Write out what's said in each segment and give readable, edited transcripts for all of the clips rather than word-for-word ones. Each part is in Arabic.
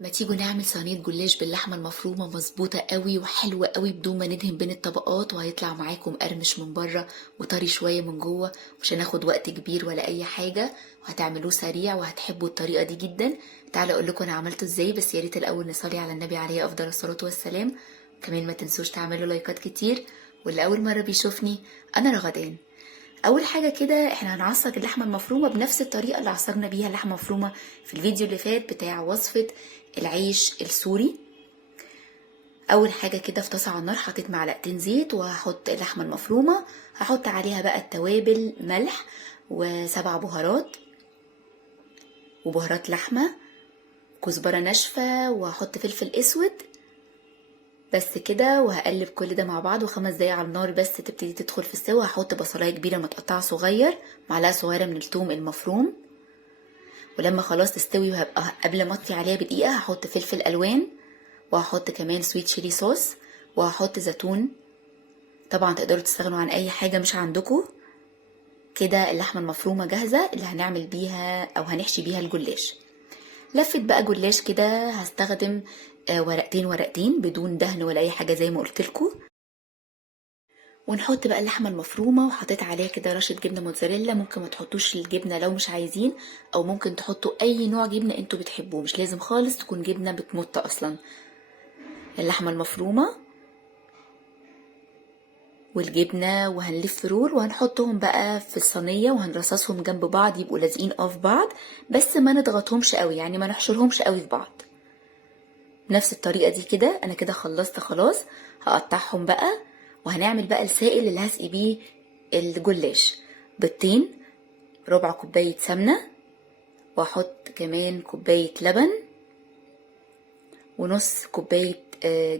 ما تيجوا نعمل صينية جلاش باللحمة المفرومة مظبوطة قوي وحلوة قوي بدون ما ندهن بين الطبقات، وهيطلع معاكم مقرمش من بره وطري شوية من جوه، مش هناخد وقت كبير ولا اي حاجة، وهتعملوه سريع وهتحبوا الطريقة دي جدا. تعالوا اقول لكم انا عملته ازاي، بس يا ريت الاول نصلي على النبي عليه افضل الصلاة والسلام. كمان ما تنسوش تعملوا لايكات كتير. واللي اول مرة بيشوفني، انا رغدان. اول حاجه كده احنا هنعصج اللحمه المفرومه بنفس الطريقه اللي عصجنا بيها اللحمه المفرومه في الفيديو اللي فات بتاع وصفه العيش السوري. اول حاجه كده في طاسه على النار حطيت معلقتين زيت، وهحط اللحمه المفرومه، هحط عليها بقى التوابل، ملح وسبع بهارات وبهارات لحمه، كزبره ناشفه، وهحط فلفل اسود. بس كده، وهقلب كل ده مع بعض وخمس دقايق على النار بس تبتدي تدخل في السوا. هحط بصلايه كبيره متقطعه صغير، معلقه صغيره من الثوم المفروم، ولما خلاص تستوي وهبقى قبل ما اطفي عليها بدقيقه هحط فلفل الوان، وهحط كمان سويت شيلي صوص، وهحط زيتون. طبعا تقدروا تستغنوا عن اي حاجه مش عندكم. كده اللحمه المفرومه جاهزه اللي هنعمل بيها او هنحشي بيها الجلاش. لفت بقى جلاش كده هستخدم ورقتين ورقتين بدون دهن ولا اي حاجه زي ما قلت لكم. ونحط بقى اللحمه المفرومه، وحطيت عليها كده رشه جبنه موتزاريلا، ممكن ما تحطوش الجبنه لو مش عايزين، او ممكن تحطوا اي نوع جبنه انتوا بتحبوه، مش لازم خالص تكون جبنه بتمط اصلا. اللحمه المفرومه والجبنه، وهنلف رول وهنحطهم بقى في الصينيه وهنرصصهم جنب بعض يبقوا لازقين في بعض، بس ما نضغطهمش قوي، يعني ما نحشرهمش قوي في بعض. بنفس الطريقه دي كده انا كده خلصت خلاص. هقطعهم بقى، وهنعمل بقى السائل اللي هسقي بيه الجلاش. بيضتين، ربع كوبايه سمنه، واحط كمان كوبايه لبن، ونص كوبايه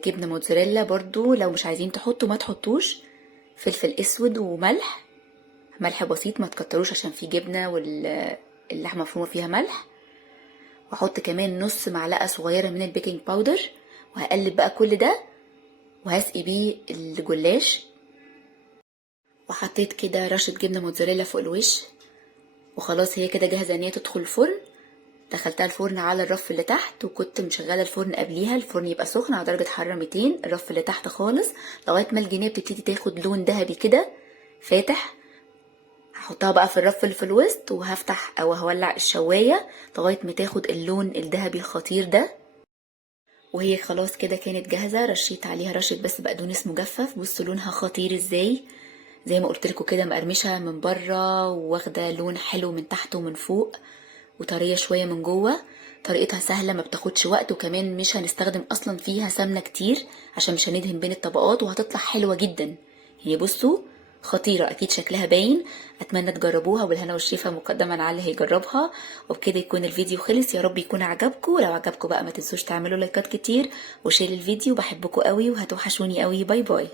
جبنه موتزاريلا برضو، لو مش عايزين تحطوا ما تحطوش. فلفل اسود وملح، ملح بسيط ما تكتروش عشان في جبنه واللحمه مفرومه فيها ملح. واحط كمان نص معلقه صغيره من البيكنج باودر، وهقلب بقى كل ده وهسقي بيه الجلاش. وحطيت كده رشه جبنه موتزاريلا فوق الوش، وخلاص هي كده جاهزه ان هي تدخل الفرن. دخلتها الفرن على الرف اللي تحت، وكنت مشغله الفرن قبليها، الفرن يبقى سخن على درجه حراره 200، الرف اللي تحت خالص، لغايه ما الجنيه بتبتدي تاخد لون ذهبي كده فاتح. هحطها بقى في الرف اللي في الوسط، وهفتح او هولع الشوايه لغايه ما تاخد اللون الذهبي الخطير ده. وهي خلاص كده كانت جاهزه. رشيت عليها رشه بس بقدونس مجفف، بصوا لونها خطير ازاي، زي ما قلت لكم كده مقرمشه من بره واخده لون حلو من تحت ومن فوق، وطريه شويه من جوه. طريقتها سهله ما بتاخدش وقت، وكمان مش هنستخدم اصلا فيها سمنه كتير عشان مش هندهن بين الطبقات، وهتطلع حلوه جدا. هي بصوا خطيره، اكيد شكلها باين. اتمنى تجربوها بالهنا والشفا مقدما على اللي هيجربها. وبكده يكون الفيديو خلص، يا رب يكون عجبكم. لو عجبكم بقى ما تنسوش تعملوا لايكات كتير وشير الفيديو. بحبكم قوي وهتوحشوني قوي. باي باي.